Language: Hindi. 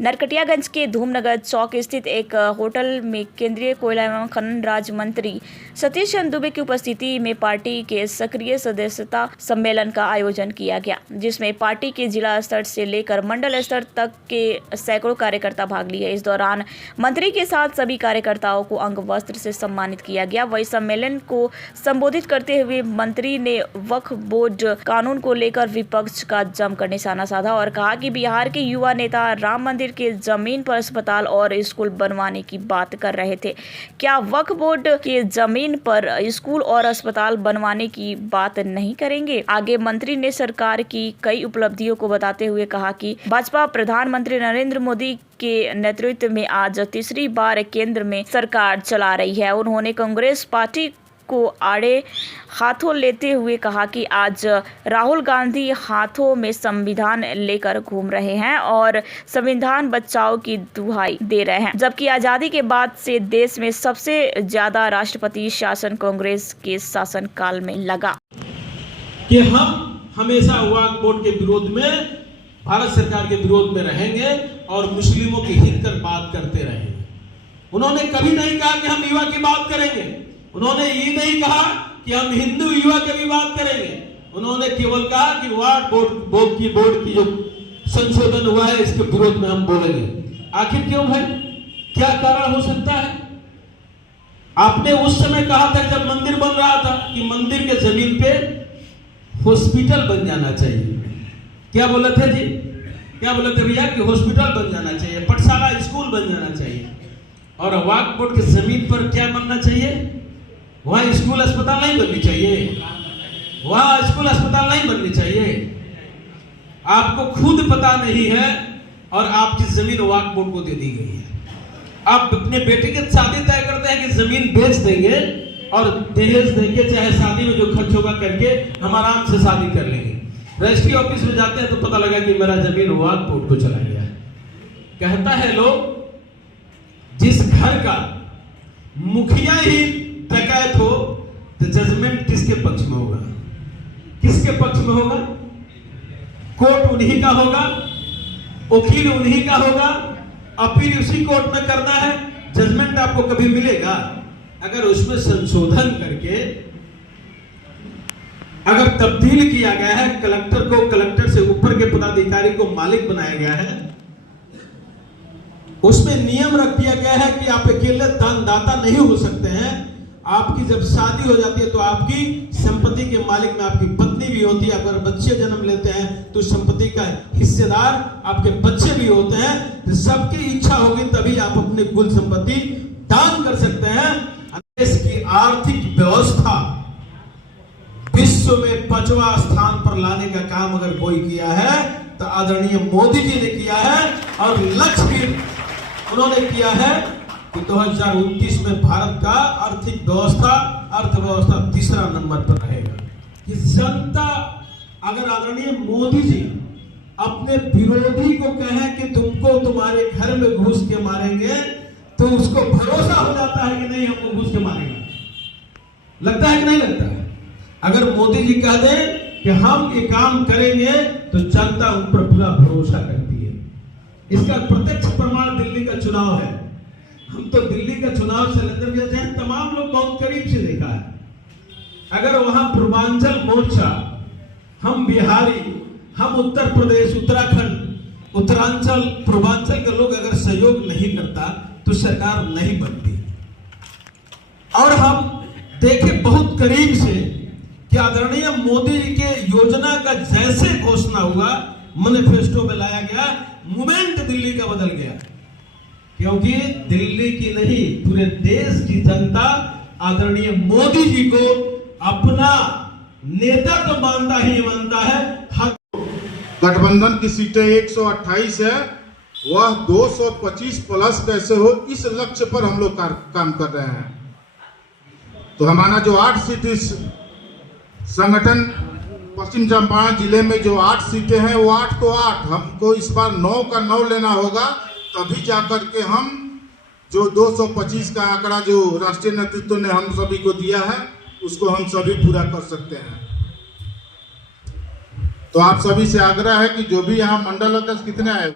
नरकटियागंज के धूमनगर चौक स्थित एक होटल में केंद्रीय कोयला एवं खनन राज्य मंत्री सतीश चंद्र दुबे की उपस्थिति में पार्टी के सक्रिय सदस्यता सम्मेलन का आयोजन किया गया, जिसमें पार्टी के जिला स्तर से लेकर मंडल स्तर तक के सैकड़ों कार्यकर्ता भाग लिए। इस दौरान मंत्री के साथ सभी कार्यकर्ताओं को अंग वस्त्र से सम्मानित किया गया। वही सम्मेलन को संबोधित करते हुए मंत्री ने वक्फ बोर्ड कानून को लेकर विपक्ष का जमकर निशाना साधा और कहा कि बिहार के युवा नेता राम मंदिर के जमीन पर अस्पताल और स्कूल बनवाने की बात कर रहे थे। क्या वक्फ बोर्ड के जमीन पर स्कूल और अस्पताल बनवाने की बात नहीं करेंगे? आगे मंत्री ने सरकार की कई उपलब्धियों को बताते हुए कहा कि भाजपा प्रधानमंत्री नरेंद्र मोदी के नेतृत्व में आज तीसरी बार केंद्र में सरकार चला रही है। उन्होंने कांग्रेस पार्टी को आड़े हाथों लेते हुए कहा कि आज राहुल गांधी हाथों में संविधान लेकर घूम रहे हैं और संविधान बचाओ की दुहाई दे रहे हैं, जबकि आजादी के बाद से देश में सबसे ज्यादा राष्ट्रपति शासन कांग्रेस के शासनकाल में लगा। कि हम हमेशा वक्फ बोर्ड के विरोध में, भारत सरकार के विरोध में रहेंगे और मुस्लिमों के हित कर बात करते रहेंगे। उन्होंने कभी नहीं कहा कि हम युवा की बात करेंगे। उन्होंने ये नहीं कहा कि हम हिंदू युवा की भी बात करेंगे। उन्होंने केवल कहा कि वक्फ बोर्ड की जो संशोधन हुआ है इसके विरोध में हम बोलेंगे। आखिर क्यों है? क्या कारण हो सकता है? आपने उस समय कहा था जब मंदिर बन रहा था कि मंदिर के जमीन पे हॉस्पिटल बन जाना चाहिए। क्या बोले थे जी? क्या बोले थे भैया? कि हॉस्पिटल बन जाना चाहिए, पाठशाला स्कूल बन जाना चाहिए। और वक्फ बोर्ड के जमीन पर क्या बनना चाहिए? वहां स्कूल अस्पताल नहीं बननी चाहिए। वहां स्कूल अस्पताल नहीं बननी चाहिए। आपको खुद पता नहीं है और आपकी जमीन वक्फ बोर्ड को दे दी गई है। आप अपने बेटे की शादी तय करते हैं कि जमीन बेच देंगे और दहेज देंगे, चाहे शादी में जो खर्च होगा करके हम आराम से शादी कर लेंगे। रजिस्ट्री ऑफिस में जाते हैं तो पता लगा कि मेरा जमीन वक्फ बोर्ड को चला गया है। कहता है लोग, जिस घर का मुखिया ही डकैत हो तो जजमेंट किसके पक्ष में होगा? किसके पक्ष में होगा? कोर्ट उन्हीं का होगा, वकील उन्हीं का होगा, अपील उसी कोर्ट में करना है। जजमेंट आपको कभी मिलेगा? अगर उसमें संशोधन करके अगर तब्दील किया गया है, कलेक्टर को कलेक्टर से ऊपर के पदाधिकारी को मालिक बनाया गया है, उसमें नियम रख दिया गया है कि आप अकेले दानदाता नहीं हो सकते हैं। आपकी जब शादी हो जाती है तो आपकी संपत्ति के मालिक में आपकी पत्नी भी होती है। अगर बच्चे जन्म लेते हैं तो संपत्ति का हिस्सेदार आपके बच्चे भी होते हैं। तो सबकी इच्छा होगी तभी आप अपनी कुल संपत्ति दान कर सकते हैं। देश की आर्थिक व्यवस्था विश्व में 5वां स्थान पर लाने का काम अगर कोई किया है तो आदरणीय मोदी जी ने किया है। और लक्ष्य भी उन्होंने किया है कि 2029 में भारत का अर्थव्यवस्था तीसरा नंबर पर रहेगा। कि जनता, अगर आदरणीय मोदी जी अपने विरोधी को कहें कि तुमको तुम्हारे घर में घुस के मारेंगे तो उसको भरोसा हो जाता है कि नहीं हमको घुस के मारेगा। लगता है कि नहीं लगता है? अगर मोदी जी कह दें कि हम ये काम करेंगे तो जनता उन पर पूरा भरोसा करती है। इसका प्रत्यक्ष प्रमाण दिल्ली का चुनाव है। हम तो दिल्ली का चुनाव से लेकर हैं, तमाम लोग बहुत करीब से देखा है। अगर वहां पूर्वांचल मोर्चा, हम बिहारी, हम उत्तर प्रदेश, उत्तराखंड, उत्तरांचल, पूर्वांचल के लोग अगर सहयोग नहीं करता तो सरकार नहीं बनती। और हम देखे बहुत करीब से कि आदरणीय मोदी जी के योजना का जैसे घोषणा हुआ, मैनिफेस्टो में लाया गया, मूवमेंट दिल्ली का बदल गया। क्योंकि दिल्ली की नहीं, पूरे देश की जनता आदरणीय मोदी जी को अपना नेता तो मानता ही मानता है। गठबंधन की सीटें 128 है, वह 225 प्लस कैसे हो, इस लक्ष्य पर हम लोग काम कर रहे हैं। तो हमारा जो 8 सीट इस संगठन पश्चिम चंपारण जिले में जो 8 सीटें हैं वो 8 तो 8, हमको इस बार 9 का 9 लेना होगा, तभी जाकर के हम जो 225 का आंकड़ा जो राष्ट्रीय नेतृत्व ने हम सभी को दिया है उसको हम सभी पूरा कर सकते हैं। तो आप सभी से आग्रह है कि जो भी यहाँ मंडल अध्यक्ष कितने आए